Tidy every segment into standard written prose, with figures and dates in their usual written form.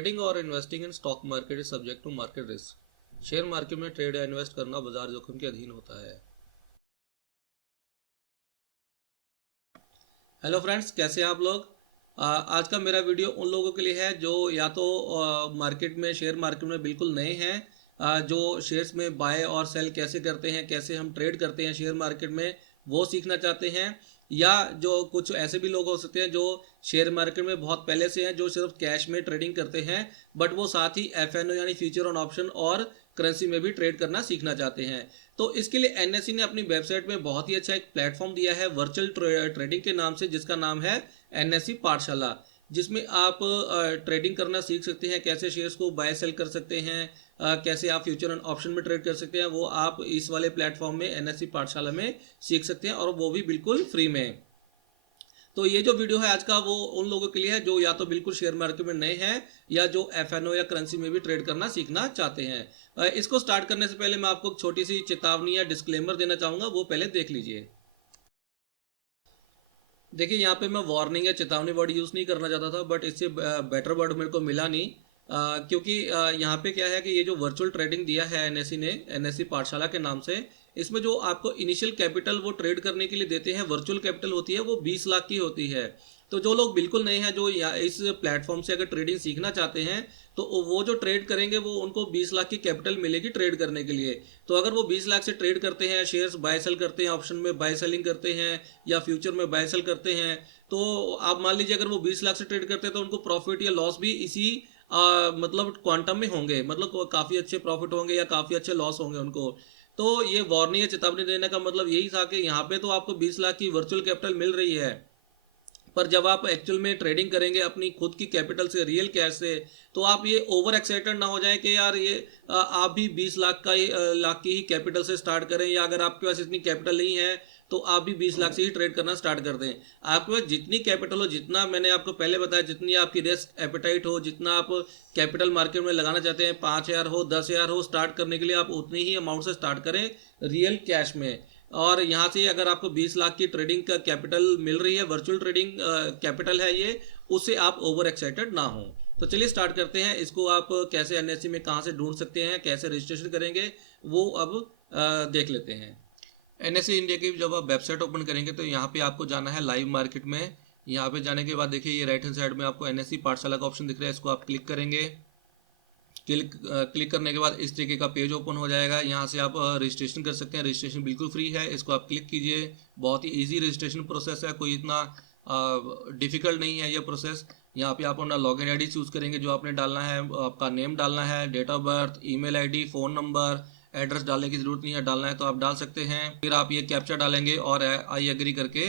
Trading और investing in stock market is subject to market risk. Share market में trade या invest करना बाजार जोखिम के अधीन होता है। हेलो फ्रेंड्स, कैसे हैं आप लोग। आज का मेरा वीडियो उन लोगों के लिए है जो या तो मार्केट में शेयर मार्केट में बिल्कुल नए हैं, जो शेयर्स में बाय और सेल कैसे करते हैं, कैसे हम ट्रेड करते हैं शेयर मार्केट में, वो सीखना चाहते हैं। या जो कुछ ऐसे भी लोग हो सकते हैं जो शेयर मार्केट में बहुत पहले से हैं, जो सिर्फ कैश में ट्रेडिंग करते हैं, बट वो साथ ही एफएनओ यानी फ्यूचर ऑन ऑप्शन और करेंसी में भी ट्रेड करना सीखना चाहते हैं। तो इसके लिए एनएससी ने अपनी वेबसाइट में बहुत ही अच्छा एक प्लेटफॉर्म दिया है वर्चुअल ट्रेडिंग के नाम से, जिसका नाम है एनएससी पाठशाला, जिसमें आप ट्रेडिंग करना सीख सकते हैं, कैसे शेयर्स को बाय सेल कर सकते हैं, कैसे आप फ्यूचर एंड ऑप्शन में ट्रेड कर सकते हैं, वो आप इस वाले प्लेटफॉर्म में एनएससी पाठशाला में सीख सकते हैं, और वो भी बिल्कुल फ्री में। तो ये जो वीडियो है आज का, वो उन लोगों के लिए है जो या तो बिल्कुल शेयर मार्केट में नए हैं या जो एफएनओ या करेंसी में भी ट्रेड करना सीखना चाहते हैं। इसको स्टार्ट करने से पहले मैं आपको छोटी सी चेतावनी या डिस्क्लेमर देना चाहूंगा, वो पहले देख लीजिए। देखिए, यहाँ पे मैं वार्निंग या चेतावनी वर्ड यूज़ नहीं करना चाहता था, बट इससे बेटर वर्ड मेरे को मिला नहीं। क्योंकि यहाँ पे क्या है कि ये जो वर्चुअल ट्रेडिंग दिया है एनएससी ने, एनएससी पाठशाला के नाम से, इसमें जो आपको इनिशियल कैपिटल वो ट्रेड करने के लिए देते हैं, वर्चुअल कैपिटल होती है, वो 20 लाख की होती है। तो जो लोग बिल्कुल नए हैं, जो इस प्लेटफॉर्म से अगर ट्रेडिंग सीखना चाहते हैं, तो वो जो ट्रेड करेंगे वो उनको 20 लाख की कैपिटल मिलेगी ट्रेड करने के लिए। तो अगर वो 20 लाख से ट्रेड करते हैं, शेयर्स बाय सेल करते हैं, ऑप्शन में बाय सेलिंग करते हैं या फ्यूचर में बाय सेल करते हैं, तो आप मान लीजिए अगर वो 20 लाख से ट्रेड करते हैं तो उनको प्रॉफिट या लॉस भी इसी मतलब क्वांटम में होंगे, मतलब काफ़ी अच्छे प्रॉफिट होंगे या काफ़ी अच्छे लॉस होंगे उनको। तो ये वार्निंग या चेतावनी देने का मतलब यही था कि यहाँ पे तो आपको 20 लाख की वर्चुअल कैपिटल मिल रही है, पर जब आप एक्चुअल में ट्रेडिंग करेंगे अपनी खुद की कैपिटल से, रियल कैश से, तो आप ये ओवर एक्साइटेड ना हो जाए कि यार ये आप भी 20 लाख का ही लाख की ही कैपिटल से स्टार्ट करें, या अगर आपके पास इतनी कैपिटल नहीं है तो आप भी 20 लाख से ही ट्रेड करना स्टार्ट कर दें। आपके पास जितनी कैपिटल हो, जितना मैंने आपको पहले बताया, जितनी आपकी रिस्क एपेटाइट हो, जितना आप कैपिटल मार्केट में लगाना चाहते हैं, 5,000 हो, 10,000 हो, स्टार्ट करने के लिए आप उतनी ही अमाउंट से स्टार्ट करें रियल कैश में। और यहाँ से अगर आपको 20 लाख की ट्रेडिंग का कैपिटल मिल रही है, वर्चुअल ट्रेडिंग कैपिटल है ये, उससे आप ओवर एक्साइटेड ना हो। तो चलिए स्टार्ट करते हैं। इसको आप कैसे एनएससी में कहाँ से ढूंढ सकते हैं, कैसे रजिस्ट्रेशन करेंगे, वो अब देख लेते हैं। एनएससी इंडिया की जब आप वेबसाइट ओपन करेंगे तो यहाँ पे आपको जाना है लाइव मार्केट में। यहाँ पे जाने के बाद देखिए ये राइट हैंड साइड में आपको एनएससी पाठशाला का ऑप्शन दिख रहा है, इसको आप क्लिक करेंगे। क्लिक करने के बाद इस तरीके का पेज ओपन हो जाएगा। यहाँ से आप रजिस्ट्रेशन कर सकते हैं, रजिस्ट्रेशन बिल्कुल फ्री है, इसको आप क्लिक कीजिए। बहुत ही इजी रजिस्ट्रेशन प्रोसेस है, कोई इतना डिफिकल्ट नहीं है ये प्रोसेस। यहाँ पे आप अपना लॉगिन आईडी चूज़ करेंगे, जो आपने डालना है, आपका नेम डालना है, date of birth, email ID, phone number, address डालने की ज़रूरत नहीं है, डालना है तो आप डाल सकते हैं। फिर आप ये कैप्चा डालेंगे और आई एग्री करके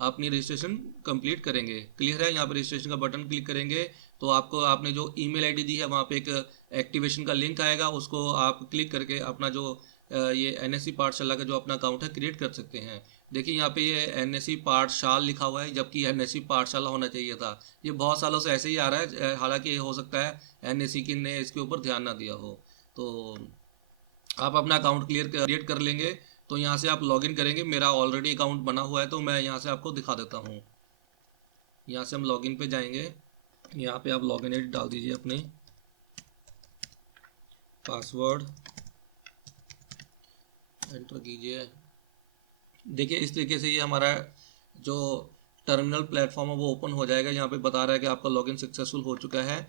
अपनी रजिस्ट्रेशन कंप्लीट करेंगे। क्लियर है, यहाँ पर रजिस्ट्रेशन का बटन क्लिक करेंगे तो आपको आपने जो ईमेल आईडी दी है वहाँ पे एक एक्टिवेशन का लिंक आएगा, उसको आप क्लिक करके अपना जो ये एनएससी पाठशाला का जो अपना अकाउंट है क्रिएट कर सकते हैं। देखिए यहाँ पे ये एनएससी पाठशाला लिखा हुआ है, जबकि एनएससी पाठशाला होना चाहिए था। ये बहुत सालों से ऐसे ही आ रहा है, हालांकि हो सकता है एनएससी की ने इसके ऊपर ध्यान ना दिया हो। तो आप अपना अकाउंट क्रिएट कर लेंगे तो यहाँ से आप लॉगिन करेंगे। मेरा ऑलरेडी अकाउंट बना हुआ है तो मैं यहाँ से आपको दिखा देता हूँ। यहाँ से हम लॉगिन पे जाएंगे, यहाँ पे आप लॉगिन आईडी डाल दीजिए अपनी, पासवर्ड एंटर कीजिए। देखिए इस तरीके से ये हमारा जो टर्मिनल प्लेटफॉर्म है वो ओपन हो जाएगा। यहाँ पे बता रहा है कि आपका लॉगिन सक्सेसफुल हो चुका है।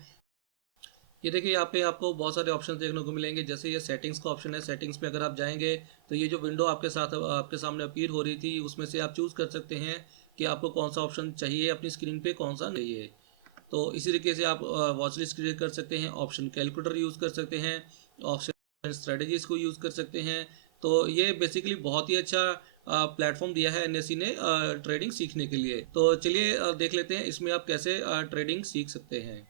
ये देखिए यहाँ पे आपको बहुत सारे ऑप्शन देखने को मिलेंगे, जैसे ये सेटिंग्स का ऑप्शन है। सेटिंग्स पे अगर आप जाएंगे तो ये जो विंडो आपके सामने अपीयर हो रही थी, उसमें से आप चूज़ कर सकते हैं कि आपको कौन सा ऑप्शन चाहिए अपनी स्क्रीन पे, कौन सा नहीं है। तो इसी तरीके से आप वॉच लिस्ट क्रिएट कर सकते हैं, ऑप्शन कैलकुलेटर यूज़ कर सकते हैं, ऑप्शन स्ट्रेटजीज को यूज़ कर सकते हैं। तो ये बेसिकली बहुत ही अच्छा प्लेटफॉर्म दिया है एनएससी ने ट्रेडिंग सीखने के लिए। तो चलिए देख लेते हैं इसमें आप कैसे ट्रेडिंग सीख सकते हैं।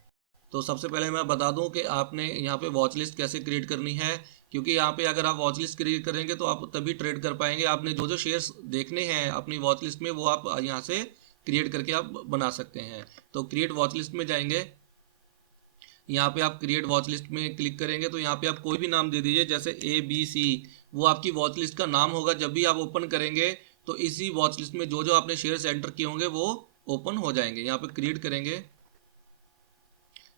तो सबसे पहले मैं बता दूं कि आपने यहाँ पे वॉच लिस्ट कैसे क्रिएट करनी है, क्योंकि यहाँ पे अगर आप वॉच लिस्ट क्रिएट करेंगे तो आप तभी ट्रेड कर पाएंगे। आपने जो जो शेयर्स देखने हैं अपनी वॉच लिस्ट में, वो आप यहाँ से क्रिएट करके आप बना सकते हैं। तो क्रिएट वॉच लिस्ट में जाएंगे, यहाँ पे आप क्रिएट वॉच लिस्ट में क्लिक करेंगे तो यहाँ पे आप कोई भी नाम दे दीजिए, जैसे ABC, वो आपकी वॉच लिस्ट का नाम होगा। जब भी आप ओपन करेंगे तो इसी वॉच लिस्ट में जो जो आपने शेयर्स एंटर किए होंगे वो ओपन हो जाएंगे। यहाँ पे क्रिएट करेंगे,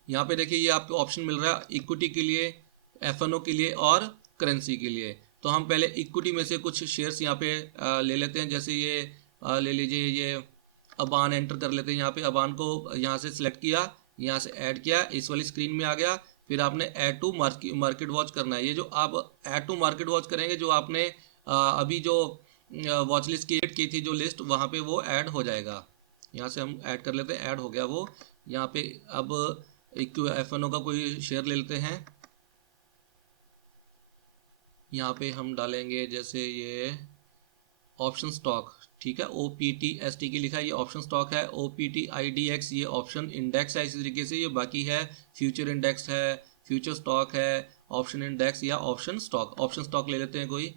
यहाँ पे देखिए ये आपको ऑप्शन मिल रहा है इक्विटी के लिए, एफएनओ के लिए और करेंसी के लिए। तो हम पहले इक्विटी में से कुछ शेयर्स यहाँ पे ले लेते हैं। जैसे ये ले लीजिए, ये अबान एंटर कर लेते हैं। यहाँ पे अबान को यहाँ से सिलेक्ट किया, यहाँ से ऐड किया, इस वाली स्क्रीन में आ गया। फिर आपने ऐड टू मार्केट वॉच करना है। ये जो आप ऐड टू मार्केट वॉच करेंगे, जो आपने अभी जो वॉच लिस्ट क्रिएट की थी जो लिस्ट, वहाँ पे वो ऐड हो जाएगा। यहाँ से हम ऐड कर लेते हैं, ऐड हो गया वो। यहाँ पे अब एक एफएनओ का कोई शेयर ले लेते हैं। यहाँ पे हम डालेंगे जैसे ये ऑप्शन स्टॉक, ठीक है, OPTST की लिखा है, ये ऑप्शन स्टॉक है। OPTIDX ये ऑप्शन इंडेक्स है इसी तरीके से। ये बाकी है फ्यूचर इंडेक्स है, फ्यूचर स्टॉक है, ऑप्शन इंडेक्स या ऑप्शन स्टॉक। ऑप्शन स्टॉक ले लेते हैं कोई,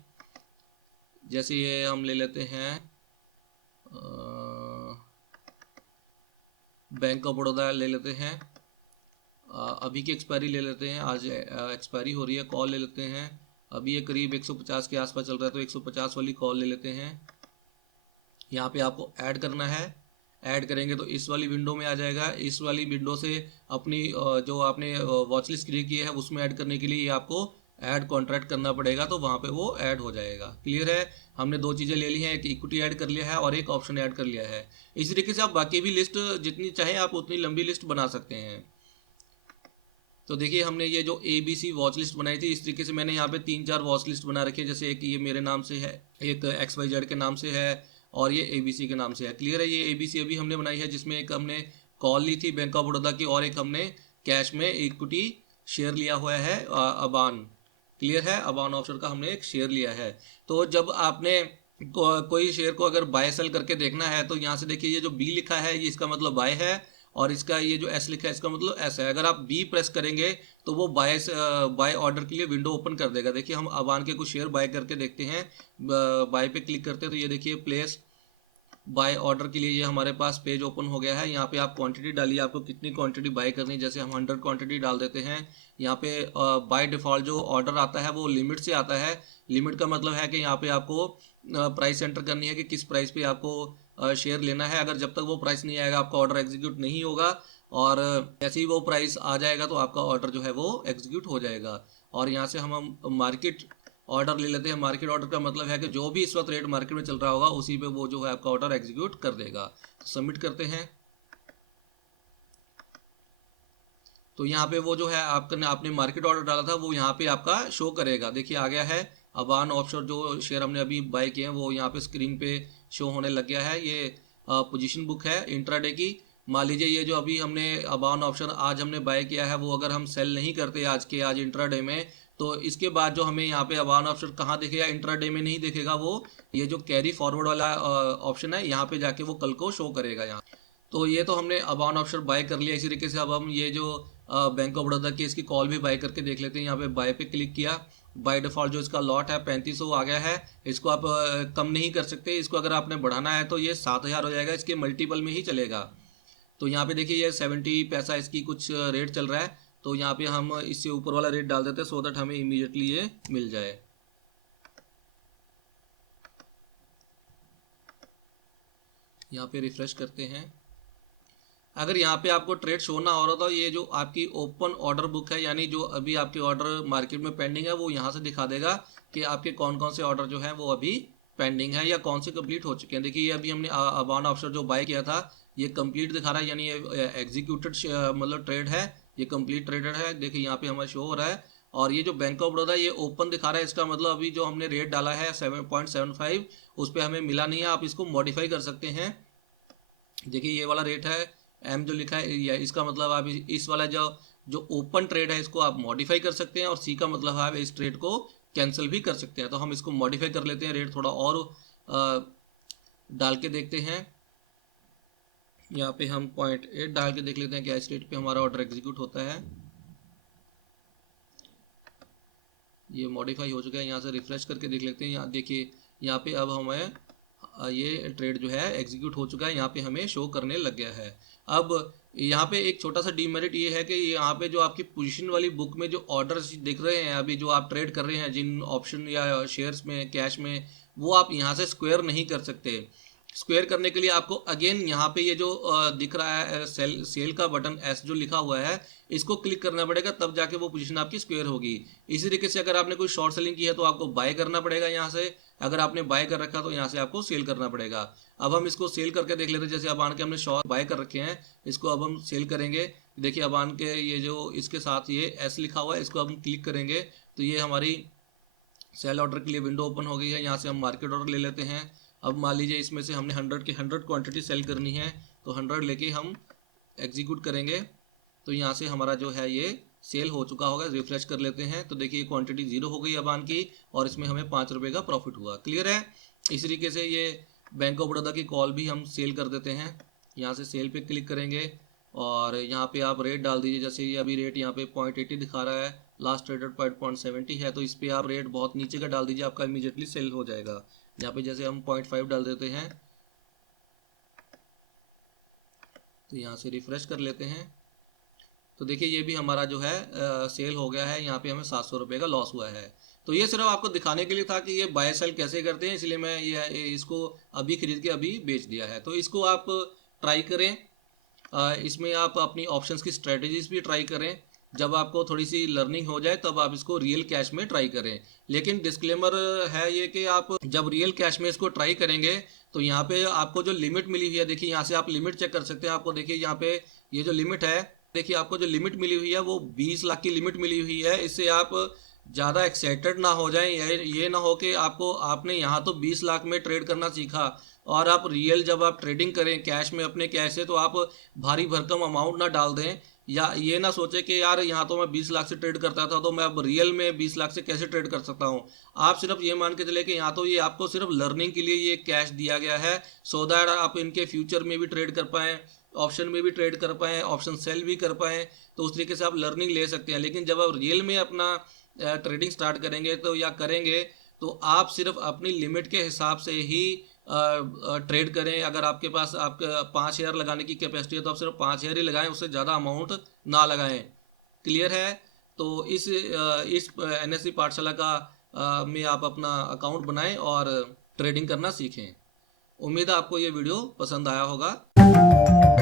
जैसे ये हम ले लेते हैं बैंक ऑफ बड़ौदा ले लेते हैं। अभी की एक्सपायरी ले लेते हैं, आज एक्सपायरी हो रही है। कॉल ले लेते हैं, अभी ये करीब 150 के आसपास चल रहा है, तो 150 वाली कॉल ले लेते हैं। यहाँ पे आपको ऐड करना है। ऐड करेंगे तो इस वाली विंडो में आ जाएगा। इस वाली विंडो से अपनी जो आपने वॉच लिस्ट क्रिएट की है उसमें ऐड करने के लिए ये आपको ऐड कॉन्ट्रैक्ट करना पड़ेगा, तो वहाँ पे वो ऐड हो जाएगा। क्लियर है? हमने दो चीज़ें ले ली हैं, एक इक्विटी ऐड कर लिया है और एक ऑप्शन ऐड कर लिया है। इसी तरीके से आप बाकी भी लिस्ट जितनी चाहें आप उतनी लंबी लिस्ट बना सकते हैं। तो देखिए हमने ये जो ABC वॉच लिस्ट बनाई थी, इस तरीके से मैंने यहाँ पे 3-4 वॉच लिस्ट बना रखी है। जैसे एक ये मेरे नाम से है, एक XYZ के नाम से है और ये ABC के नाम से है। क्लियर है? ये ABC अभी हमने बनाई है, जिसमें एक हमने कॉल ली थी बैंक ऑफ बड़ौदा की और एक हमने कैश में इक्विटी शेयर लिया हुआ है अबान। क्लियर है? अबान ऑप्शन का हमने एक शेयर लिया है। तो जब आपने कोई शेयर को अगर बाय सेल करके देखना है तो यहाँ से देखिए ये जो B लिखा है ये इसका मतलब बाय है, और इसका ये जो S लिखा है इसका मतलब S है। अगर आप B प्रेस करेंगे तो वो बाय ऑर्डर के लिए विंडो ओपन कर देगा। देखिए हम अबान के कुछ शेयर बाय करके देखते हैं। बाय पे क्लिक करते हैं तो ये देखिए प्लेस बाय ऑर्डर के लिए ये हमारे पास पेज ओपन हो गया है। यहाँ पे आप क्वांटिटी डालिए, आपको कितनी क्वांटिटी बाय करनी है। जैसे हम 100 क्वांटिटी डाल देते हैं। यहाँ पे बाय डिफ़ॉल्ट जो ऑर्डर आता है वो लिमिट से आता है। लिमिट का मतलब है कि यहाँ पे आपको प्राइस एंटर करनी है कि किस प्राइस पे आपको शेयर लेना है। अगर जब तक वो प्राइस नहीं आएगा आपका ऑर्डर एग्जीक्यूट नहीं होगा, और जैसे ही वो प्राइस आ जाएगा तो आपका ऑर्डर जो है वो एग्जीक्यूट हो जाएगा। और यहाँ से हम मार्केट ऑर्डर ले लेते हैं। मार्केट ऑर्डर का मतलब है कि जो भी इस वक्त रेट मार्केट में चल रहा होगा उसी पे वो जो है आपका ऑर्डर एग्जीक्यूट कर देगा। तो सबमिट करते हैं। तो यहाँ पे वो जो है आपने मार्केट ऑर्डर डाला था वो यहाँ पे आपका शो करेगा। देखिए आ गया है अबान ऑप्शन, जो शेयर हमने अभी बाय किए हैं वो यहाँ पे स्क्रीन पे शो होने लग गया है। ये पोजीशन बुक है इंट्राडे की। मान लीजिए ये जो अभी हमने अबान ऑप्शन आज हमने बाय किया है वो अगर हम सेल नहीं करते आज इंट्राडे में, तो इसके बाद जो हमें यहाँ पे अबान ऑप्शन कहाँ दिखेगा? इंट्राडे में नहीं दिखेगा वो, ये जो कैरी फॉरवर्ड वाला ऑप्शन है यहाँ पे जाके वो कल को शो करेगा यहाँ। तो ये तो हमने अबान ऑप्शन बाय कर लिया। इसी तरीके से अब हम ये जो बैंक ऑफ बड़ौदा की इसकी कॉल भी बाय करके देख लेते हैं। यहाँ पे बाय पे क्लिक किया, बाय डिफ़ॉल्ट जो इसका लॉट है 3500 आ गया है। इसको आप कम नहीं कर सकते, इसको अगर आपने बढ़ाना है तो ये 7000 हो जाएगा, इसके मल्टीपल में ही चलेगा। तो यहाँ पे देखिए ये 70 पैसा इसकी कुछ रेट चल रहा है, तो यहाँ पे हम इससे ऊपर वाला रेट डाल देते हैं सो दैट हमें इमीडिएटली ये मिल जाए। यहाँ पे रिफ्रेश करते हैं। अगर यहाँ पे आपको ट्रेड शो ना हो रहा तो ये जो आपकी ओपन ऑर्डर बुक है, यानी जो अभी आपके ऑर्डर मार्केट में पेंडिंग है, वो यहाँ से दिखा देगा कि आपके कौन कौन से ऑर्डर जो है वो अभी पेंडिंग है या कौन से कंप्लीट हो चुके हैं। देखिए ये अभी हमने अबान ऑप्शन जो बाय किया था ये कंप्लीट दिखा रहा है, यानी ये एग्जीक्यूटेड मतलब ट्रेड है, ये कंप्लीट ट्रेडेड है। देखिए यहाँ पे हमें शो हो रहा है। और ये जो बैंक ऑफ बड़ौदा ये ओपन दिखा रहा है, इसका मतलब अभी जो हमने रेट डाला है 7.75 उस पर हमें मिला नहीं है। आप इसको मॉडिफाई कर सकते हैं। देखिए ये वाला रेट है M जो लिखा है, या इसका मतलब आप इस वाला जो ओपन ट्रेड है इसको आप मॉडिफाई कर सकते हैं, और C का मतलब आप इस ट्रेड को कैंसिल भी कर सकते हैं। तो हम इसको मॉडिफाई कर लेते हैं, रेट थोड़ा और डाल के देखते हैं। यहाँ पे हम 0.8 डाल के देख लेते हैं क्या इस रेट पे हमारा ऑर्डर एग्जीक्यूट होता है। ये मॉडिफाई हो चुका है। यहाँ से रिफ्रेश करके देख लेते हैं। यहाँ देखिए यहाँ पे अब हमें ये ट्रेड जो है एग्जीक्यूट हो चुका है, यहाँ पे हमें शो करने लग गया है। अब यहाँ पे एक छोटा सा डीमेरिट ये है कि यहाँ पे जो आपकी पोजीशन वाली बुक में जो ऑर्डर्स दिख रहे हैं अभी जो आप ट्रेड कर रहे हैं जिन ऑप्शन या शेयर्स में कैश में, वो आप यहाँ से स्क्वायर नहीं कर सकते। स्क्वायर करने के लिए आपको अगेन यहाँ पे ये जो दिख रहा है सेल का बटन एस जो लिखा हुआ है, इसको क्लिक करना पड़ेगा, तब जाके वो पोजीशन आपकी स्क्वायर होगी। इसी तरीके से अगर आपने कोई शॉर्ट सेलिंग की है तो आपको बाय करना पड़ेगा यहाँ से, अगर आपने बाय कर रखा तो यहाँ से आपको सेल करना पड़ेगा। अब हम इसको सेल करके देख लेते हैं। जैसे अब आन के हमने शॉर्ट बाय कर रखे हैं, इसको अब हम सेल करेंगे। देखिए अब आन के ये जो इसके साथ ये एस लिखा हुआ है, इसको हम क्लिक करेंगे तो ये हमारी सेल ऑर्डर के लिए विंडो ओपन हो गई है। यहाँ से हम मार्केट ऑर्डर ले लेते हैं। अब मान लीजिए इसमें से हमने 100 की 100 क्वांटिटी सेल करनी है, तो 100 लेके हम एग्जीक्यूट करेंगे तो यहाँ से हमारा जो है ये सेल हो चुका होगा। रिफ्रेश कर लेते हैं तो देखिए क्वांटिटी 0 हो गई अबान की, और इसमें हमें 5 रुपये का प्रॉफिट हुआ। क्लियर है। इस तरीके से ये बैंक ऑफ बड़ौदा की कॉल भी हम सेल कर देते हैं। यहाँ से सेल पे क्लिक करेंगे और यहाँ पे आप रेट डाल दीजिए। जैसे ये अभी रेट यहाँ पे 0.80 दिखा रहा है, लास्ट ट्रेडेड 0.70 है, तो इस पर आप रेट बहुत नीचे का डाल दीजिए, आपका इमीडिएटली सेल हो जाएगा। यहाँ पे जैसे हम 0.5 डाल देते हैं तो यहाँ से रिफ्रेश कर लेते हैं तो देखिए ये भी हमारा जो है सेल हो गया है। यहाँ पे हमें 700 रुपये का लॉस हुआ है। तो ये सिर्फ आपको दिखाने के लिए था कि ये बाय सेल कैसे करते हैं, इसलिए मैं ये इसको अभी खरीद के अभी बेच दिया है। तो इसको आप ट्राई करें, इसमें आप अपनी ऑप्शंस की स्ट्रेटजीज भी ट्राई करें। जब आपको थोड़ी सी लर्निंग हो जाए तब आप इसको रियल कैश में ट्राई करें। लेकिन डिस्क्लेमर है ये कि आप जब रियल कैश में इसको ट्राई करेंगे तो यहाँ पे आपको जो लिमिट मिली हुई है, देखिए यहाँ से आप लिमिट चेक कर सकते हैं। आपको देखिए यहाँ पे ये जो लिमिट है, देखिए आपको जो लिमिट मिली हुई है वो 20 लाख की लिमिट मिली हुई है। इससे आप ज़्यादा एक्साइटेड ना हो जाएं। ये ना हो कि आपने यहाँ तो 20 लाख में ट्रेड करना सीखा और आप रियल जब आप ट्रेडिंग करें कैश में अपने कैश से, तो आप भारी भरकम अमाउंट ना डाल दें, या ये ना सोचे कि यार यहाँ तो मैं 20 लाख से ट्रेड करता था तो मैं अब रियल में 20 लाख से कैसे ट्रेड कर सकता हूँ। आप सिर्फ ये मान के चले कि यहाँ तो ये आपको सिर्फ लर्निंग के लिए ये कैश दिया गया है, सो दैट आप इनके फ्यूचर में भी ट्रेड कर पाएँ, ऑप्शन में भी ट्रेड कर पाएँ, ऑप्शन सेल भी कर पाएँ। तो उस तरीके से आप लर्निंग ले सकते हैं। लेकिन जब आप रियल में अपना ट्रेडिंग स्टार्ट करेंगे तो या करेंगे तो आप सिर्फ अपनी लिमिट के हिसाब से ही ट्रेड करें। अगर आपके पास आपके 5 शेयर लगाने की कैपेसिटी है तो आप सिर्फ 5 शेयर ही लगाएं, उससे ज़्यादा अमाउंट ना लगाएं। क्लियर है। तो इस NSE पाठशाला का में आप अपना अकाउंट बनाएं और ट्रेडिंग करना सीखें। उम्मीद है आपको ये वीडियो पसंद आया होगा।